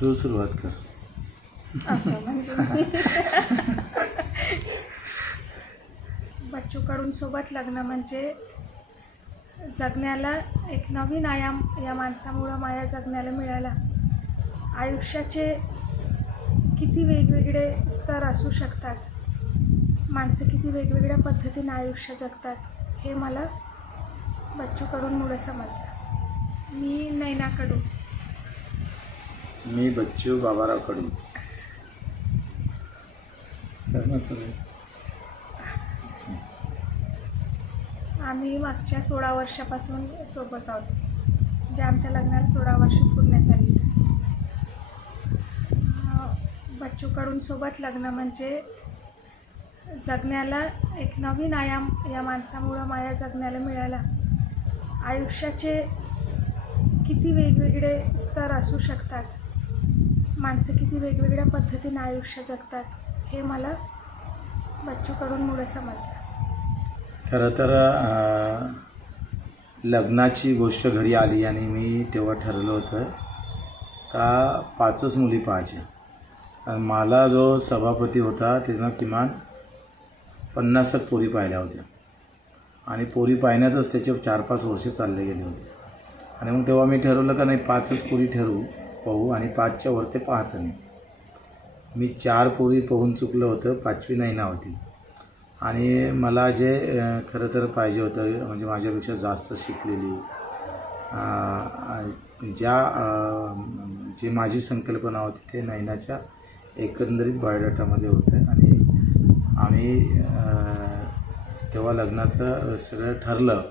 तू सुरुवात कर. असं म्हणजे बच्चू कडून सोबत लग्न म्हणजे जगण्याला एक नवीन आयाम या माणसामुळं माया जगण्याला मिळाला. आयुष्याचे किती वेगवेगळे स्तर असू शकतात, माणसं किती वेगवेगळ्या पद्धतीने आयुष्य जगतात हे मला बच्चू कडूंमुळे समजलं. मी नैना कडू. मी बच्चू बाबाराव कडू. आम्ही मागच्या 16 वर्षापासून सोबत आहोत. म्हणजे आमच्या लग्नाला 16 वर्ष पूर्ण झाली. बच्चू कडून सोबत लग्न म्हणजे जगण्याला एक नवीन आयाम या माणसामुळं माया जगण्याला मिळाला. आयुष्याचे किती वेगवेगळे स्तर असू शकतात, माणसं किती वेगवेगळ्या पद्धतीने आयुष्य जगतात हे मला बच्चू कडूंमुळे समजलं. खरं तर लग्नाची गोष्ट घरी आली आणि मी तेव्हा ठरवलं होतं का 5च मुली पाहायच्या. आणि मला जो सभापती होता त्यानं किमान 50 पोरी पाहिल्या होत्या आणि पोरी पाहण्यातच त्याचे 4-5 वर्ष चालले गेले होते. आणि मग तेव्हा मी ठरवलं का नाही 5च पोरी पाहू आणि 5च्या वर ते 5 नाही. मी 4 पोरी पाहून चुकलं होतं, 5वी नैना होती. आणि मला जे खरं तर पाहिजे होतं म्हणजे माझ्यापेक्षा जास्त शिकलेली जी माझी संकल्पना होती ते नैनाच्या एकंदरीत बायोडाटामध्ये होतं. आणि आम्ही तेव्हा लग्नाचं सगळं ठरलं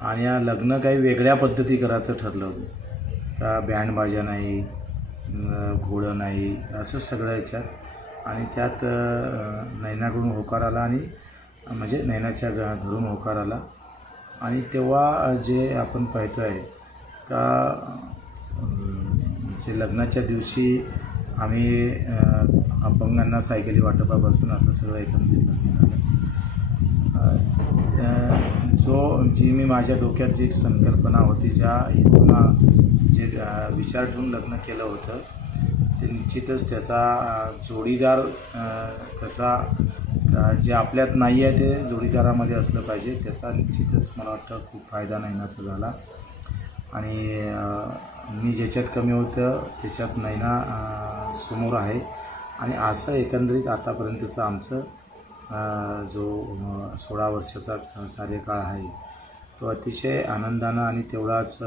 आणि या लग्न काही वेगळ्या पद्धती करायचं ठरलं होतं का बँडबाजा नाही, घोडं नाही, असं सगळं याच्यात. आणि त्यात नैनाकडून होकार आला आणि म्हणजे नैनाच्या घरून होकार आला. आणि तेव्हा जे आपण पाहतो आहे का जे लग्नाच्या दिवशी आम्ही अपंगांना सायकली वाटपापासून असं सगळं एकंदरीत लग्न झालं. जी मी माझ्या डोक्यात जी संकल्पना होती, ज्या हेतून जे विचार ठेवून लग्न केलं होतं ते निश्चितच त्याचा जोडीदार कसा जे आपल्यात नाही आहे ते जोडीदारामध्ये असलं पाहिजे, त्याचा निश्चितच मला वाटतं खूप फायदा नैनाचा झाला. आणि मी ज्याच्यात कमी होतं त्याच्यात नैना समोर आहे. आणि असं एकंदरीत आतापर्यंतचं आमचं जो 16 वर्षाचा कार्यकाळ आहे तो अतिशय आनंदानं आणि तेवढाच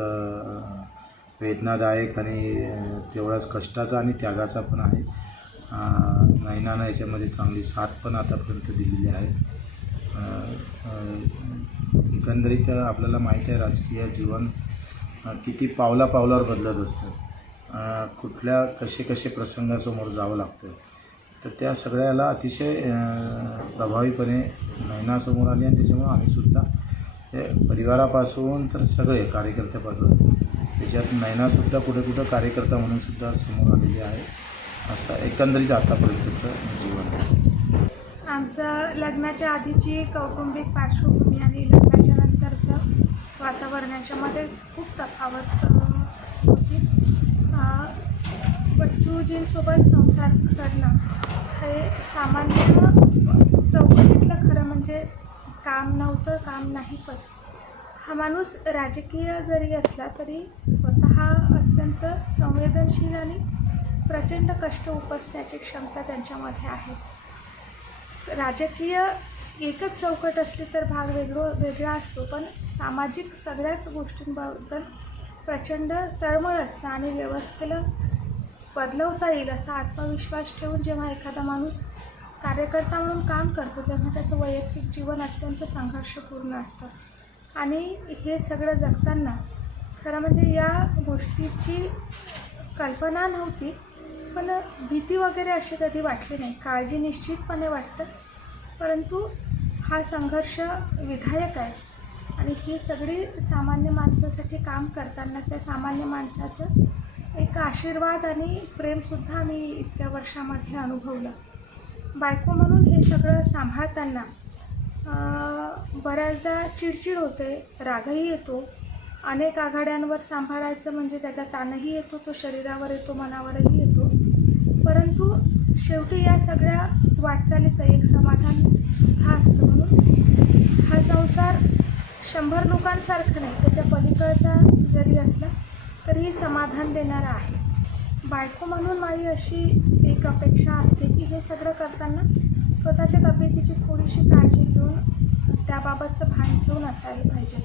वेदनादायक आणि तेवढाच कष्टाचा आणि त्यागाचा पण आहे. नैनानं याच्यामध्ये चांगली साथ पण आतापर्यंत दिलेली आहे. एकंदरीत आपल्याला माहीत आहे राजकीय जीवन किती पावलापावलावर बदलत असतं, कुठल्या कसे प्रसंगासमोर जावं लागतं. तर त्या सगळ्याला अतिशय प्रभावीपणे नैनासमोर आली. आणि त्याच्यामुळं आम्हीसुद्धा हे परिवारापासून तर सगळे कार्यकर्त्यापासून त्याच्यात नैनासुद्धा कुठं कार्यकर्ता म्हणूनसुद्धा समोर आलेली आहे. असं एकंदरीत आतापर्यंतचं जीवन आहे. आमचं लग्नाच्या आधीची कौटुंबिक पार्श्वभूमी आणि लग्नाच्या नंतरचं वातावरण याच्यामध्ये खूप तफावत होती. बच्चूजींसोबत संसार करणं हे सामान्य चौकटीतलं खरं म्हणजे काम नव्हतं, काम नाही. पण हा माणूस राजकीय जरी असला तरी स्वतः अत्यंत संवेदनशील आणि प्रचंड कष्ट उपसण्याची क्षमता त्यांच्यामध्ये आहे. राजकीय एकच चौकट असली तर भाग वेगळा असतो, पण सामाजिक सगळ्याच गोष्टींबद्दल प्रचंड तळमळ असतं आणि व्यवस्थेला बदलवता येईल असा आत्मविश्वास ठेवून जेव्हा एखादा माणूस कार्यकर्ता म्हणून काम करतो तेव्हा त्याचं वैयक्तिक जीवन अत्यंत संघर्षपूर्ण असतं. आणि हे सगळं जगताना खरं म्हणजे या गोष्टीची कल्पना नव्हती, पण भीती वगैरे अशी कधी वाटली नाही. काळजी निश्चितपणे वाटतं, परंतु हा संघर्ष विधायक आहे. आणि ही सगळी सामान्य माणसासाठी काम करताना त्या सामान्य माणसाचं एक आशीर्वाद आणि प्रेमसुद्धा आम्ही इतक्या वर्षामध्ये अनुभवलं. बायको म्हणून हे सगळं सांभाळताना बऱ्याचदा चिडचिड होते, रागही येतो. अनेक आघाड्यांवर सांभाळायचं म्हणजे त्याचा ताणही येतो, तो शरीरावर येतो, मनावरही येतो. परंतु शेवटी या सगळ्या वाटचालीचं एक समाधानसुद्धा असतं. म्हणून हा संसार 100 लोकांसारखा नाही, त्याच्या पलीकडचा जरी असला तरीही समाधान देणारा आहे. बायको म्हणून माझी अशी एक अपेक्षा असते की हे सगळं करताना स्वतःच्या तब्येतीची थोडीशी काळजी घेऊन त्याबाबतचं भान ठेवून असायला पाहिजे.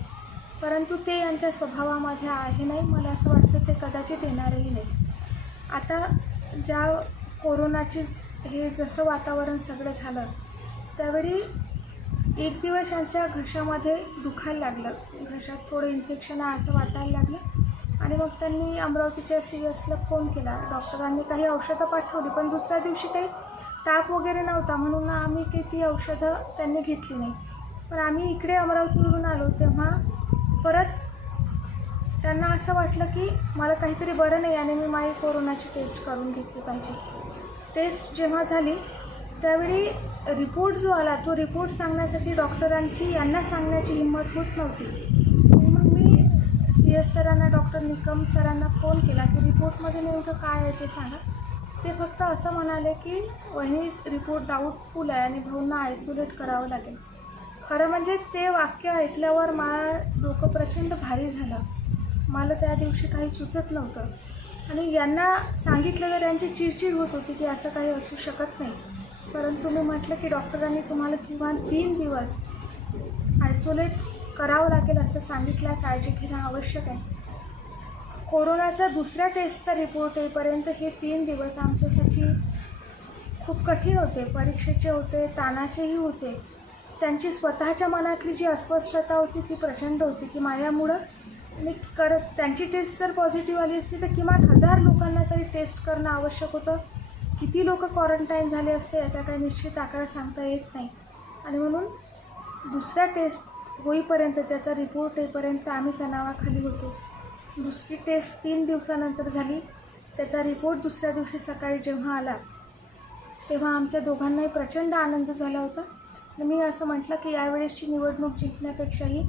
परंतु ते यांच्या स्वभावामध्ये आहे नाही. मला असं वाटतं ते कदाचित येणारही नाही. आता ज्या कोरोनाची हे जसं वातावरण सगळं झालं त्यावेळी एक दिवस यांच्या घशामध्ये दुखायला लागलं, घशात थोडं इन्फेक्शन आहे असं वाटायला लागलं आणि मग त्यांनी अमरावतीच्या CSला फोन केला. डॉक्टरांनी काही औषधं पाठवली, पण दुसऱ्या दिवशी काही ताप वगैरे नव्हता म्हणून आम्ही काही ती औषधं त्यांनी घेतली नाही. पण आम्ही इकडे अमरावतीवरून आलो तेव्हा परत त्यांना असं वाटलं की मला काहीतरी बरं नाही आणि मी माझी कोरोनाची टेस्ट करून घेतली पाहिजे. टेस्ट जेव्हा झाली त्यावेळी रिपोर्ट जो आला तो रिपोर्ट सांगण्यासाठी डॉक्टरांची यांना सांगण्याची हिंमत होत नव्हती. मग मी CS सरांना, डॉक्टर निकम सरांना फोन केला की रिपोर्टमध्ये नेमकं काय आहे ते सांगा. ते फक्त असं म्हणाले की वहिनी रिपोर्ट डाऊटफुल आहे आणि भाऊंना आयसोलेट करावं लागेल. खरं म्हणजे ते वाक्य ऐकल्यावर माझं डोकं प्रचंड भारी झालं. मला त्या दिवशी काही सुचत नव्हतं आणि यांना सांगितलं तर त्यांची चिडचिड होत होती की असं काही असू शकत नाही. परंतु मी म्हटलं की डॉक्टरांनी तुम्हाला किमान 3 दिवस आयसोलेट करावं लागेल असं सांगितलं आहे, काळजी घेणं आवश्यक आहे. कोरोनाचा दुसऱ्या टेस्टचा रिपोर्ट येईपर्यंत हे 3 दिवस आमच्यासाठी खूप कठीण होते. परीक्षेचे होते, ताणाचेही होते. त्यांची स्वतःच्या मनातली जी अस्वस्थता होती ती प्रचंड होती की माझ्यामुळं आणि त्यांची टेस्ट जर पॉझिटिव्ह आली असती तर किमान 1000 लोकांना तरी टेस्ट करणं आवश्यक होतं. किती लोक क्वारंटाईन झाले असते याचा काही निश्चित आकडा सांगता येत नाही. आणि म्हणून दुसऱ्या टेस्ट होईपर्यंत, त्याचा रिपोर्ट येईपर्यंत आम्ही तणावाखाली होतो. दुसरी टेस्ट 3 दिवसानंतर झाली. त्याचा रिपोर्ट दुसऱ्या दिवशी सकाळी जेव्हा आला तेव्हा आमच्या दोघांनाही प्रचंड आनंद झाला होता. मी असं म्हटलं की यावेळेसची निवडणूक जिंकण्यापेक्षाही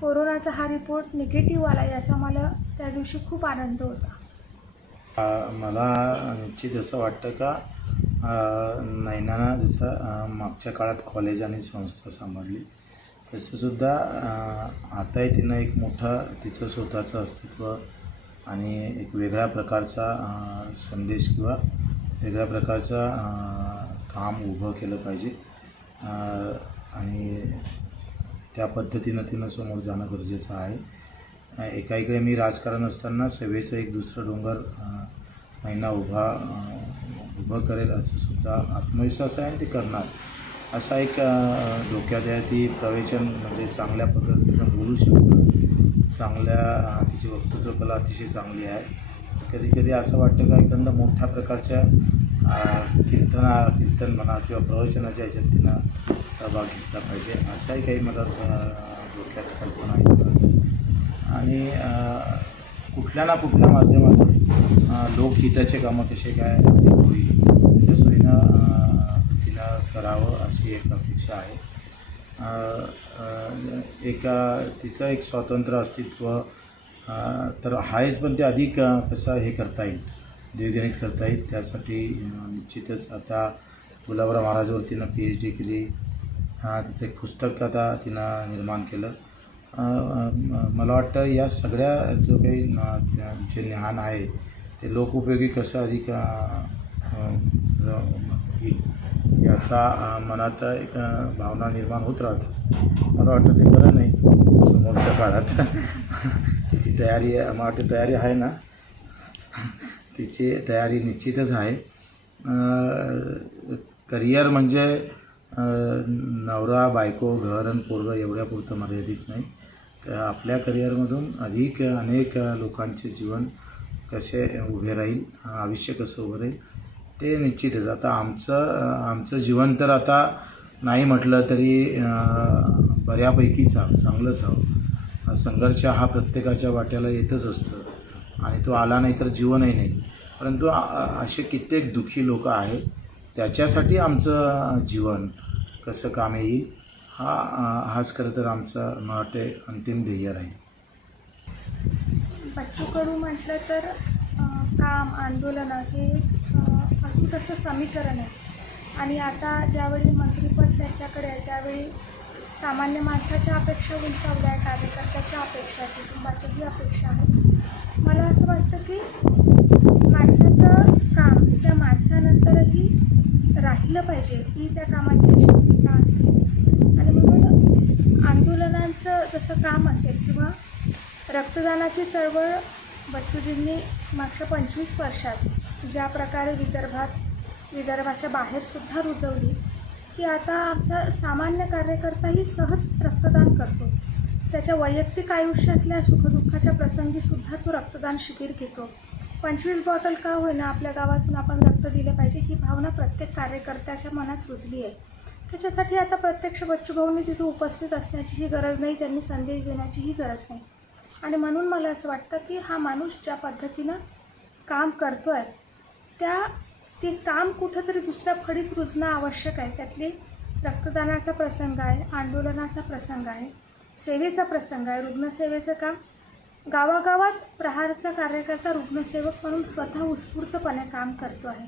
कोरोनाचा हा रिपोर्ट निगेटिव्ह आला याचा मला त्या दिवशी खूप आनंद होता. मला निश्चित असं वाटतं का नैनानं जसं मागच्या काळात कॉलेज आणि संस्था सांभाळली तसंसुद्धा आताही तिनं एक मोठं तिचं स्वतःचं अस्तित्व आणि एक वेगळ्या प्रकारचा संदेश किंवा वेगळ्या प्रकारचा काम उभं केलं पाहिजे आणि त्या पद्धतीनं तिनं समोर जाणं गरजेचं आहे. एकाइकडे मी राजकारण असताना सेवेचं एक दुसरं डोंगर नैना उभं करेल असं सुद्धा आत्मविश्वास आहे आणि ती करणार असा एक डोक्यात आहे. ती प्रवचन म्हणजे चांगल्या पद्धतीचं बोलू शकतं, तिची वक्तृत्व कला अतिशय चांगली आहे. कधी कधी असं वाटतं का एखादा मोठ्या प्रकारच्या कीर्तन म्हणा किंवा प्रवचनाच्या ह्याच्यात तिनं सहभाग घेतला पाहिजे असाही काही मला डोक्यात कल्पना आहे. आणि कुठल्या ना कुठल्या माध्यमातून लोकहिताचे कामं कसे काय होईल त्या सोयीनं तिनं करावं अशी एक अपेक्षा आहे. तिचं एक स्वतंत्र अस्तित्व तर आहेच, पण ते अधिक कसं हे करता येईल, द्विगुणित करता येईल त्यासाठी निश्चितच आता तुलाबरा महाराजवर तिनं PhD केली. तिचं एक पुस्तक आता तिनं निर्माण केलं. मला वाटतं या सगळ्या जो काही जे ज्ञान आहे ते लोकोपयोगी कसं अधिक येईल याचा मनात एक भावना निर्माण होत राहते. मला वाटतं ते बरं नाही समोरच्या काळात तिची तयारी आहे. मला वाटतं तयारी आहे ना, तिची तयारी निश्चितच आहे. करिअर म्हणजे नवरा बायको घर आणि पोरगं एवढ्यापुरतं मर्यादित नाही. आपल्या करिअरमधून अनेक लोकांचे जीवन कसे उभे राहील, आयुष्य कसं उभं राहील ते निश्चितच. आता आमचं जीवन तर आता नाही म्हटलं तरी बऱ्यापैकी चांगलंच हवं. संघर्ष हा प्रत्येकाच्या वाट्याला येतच असतं आणि तो आला नाही तर जीवनही नाही. परंतु असे कित्येक दुःखी लोक आहेत त्याच्यासाठी आमचं जीवन कसं काम येईल हाच खरं तर आमचा मला वाटते अंतिम ध्येय राहील. बच्चू कडू म्हटलं तर काम आंदोलनं हे अजून तसं समीकरण आहे. आणि आता ज्यावेळी मंत्रिपद त्याच्याकडे आहे त्यावेळी सामान्य माणसाच्या अपेक्षा उंचावल्या आहे, कार्यकर्त्याच्या अपेक्षा, कुटुंबाच्याही अपेक्षा आहेत. मला असं वाटतं की माणसाचं काम त्या माणसानंतरही राहिलं पाहिजे ही त्या कामाची यशस्वीता असते. आणि म्हणून आंदोलनांचं जसं काम असेल किंवा रक्तदानाची चळवळ बच्चूजींनी मागच्या 25 वर्षात ज्या प्रकारे विदर्भाच्या बाहेरसुद्धा रुजवली की आता आमचा सामान्य कार्यकर्ताही सहज रक्तदान करतो. त्याच्या वैयक्तिक आयुष्यातल्या सुखदुःखाच्या प्रसंगीसुद्धा तो रक्तदान शिबिर घेतो. 25 बॉटल का होईना आपल्या गावातून आपण रक्त दिलं पाहिजे ही भावना प्रत्येक कार्यकर्त्याच्या मनात रुजली आहे. त्याच्यासाठी आता प्रत्यक्ष बच्चूभाऊंनी तिथे उपस्थित असण्याचीही गरज नाही, त्यांनी संदेश देण्याचीही गरज नाही. आणि म्हणून मला असं वाटतं की हा माणूस ज्या पद्धतीनं काम करतो आहे ते काम कुठंतरी दुसऱ्या फळीत रुजणं आवश्यक आहे. त्यातली रक्तदानाचा प्रसंग आहे, आंदोलनाचा प्रसंग आहे, सेवेचा प्रसंग आहे, रुग्णसेवेचं काम. गावागावात प्रहारचा कार्यकर्ता रुग्णसेवक म्हणून स्वतः उत्स्फूर्तपणे काम करतो आहे.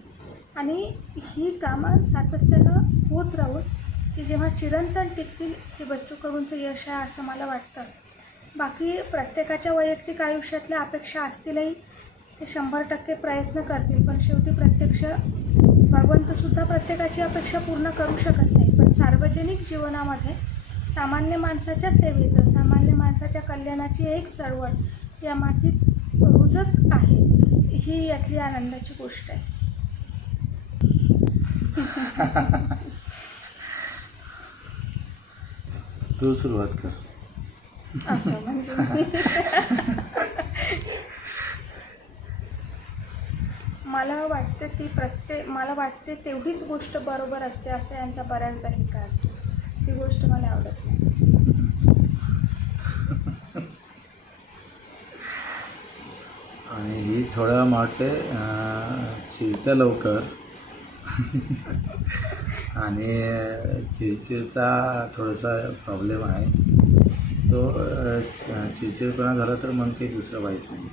आणि ही कामं सातत्यानं होत राहून की जेव्हा चिरंतन टिकतील हे बच्चू कडूंचं यश आहे असं मला वाटतं. बाकी प्रत्येकाच्या वैयक्तिक आयुष्यातल्या अपेक्षा असतीलही, ते 100% प्रयत्न करतील, पण शेवटी प्रत्यक्ष भगवंतसुद्धा प्रत्येकाची अपेक्षा पूर्ण करू शकत नाही. पण सार्वजनिक जीवनामध्ये सामान्य माणसाच्या सेवेचं, सामान्य माणसाच्या कल्याणाची एक चळवळ या मातीत रुजत आहे, ही यातली आनंदाची गोष्ट आहे. तू सुरुवात कर. असं म्हणजे मला वाटते तेवढीच गोष्ट बरोबर असते असं यांचा बऱ्याचदा हिका असतो. ती गोष्ट मला आवडत नाही. आणि ही थोडं वाटते चिडतं लवकर आणि चिडचिडचा थोडासा प्रॉब्लेम आहे. तो चिडचिडपणा झाला तर मन काही दुसरं वाईट नाही.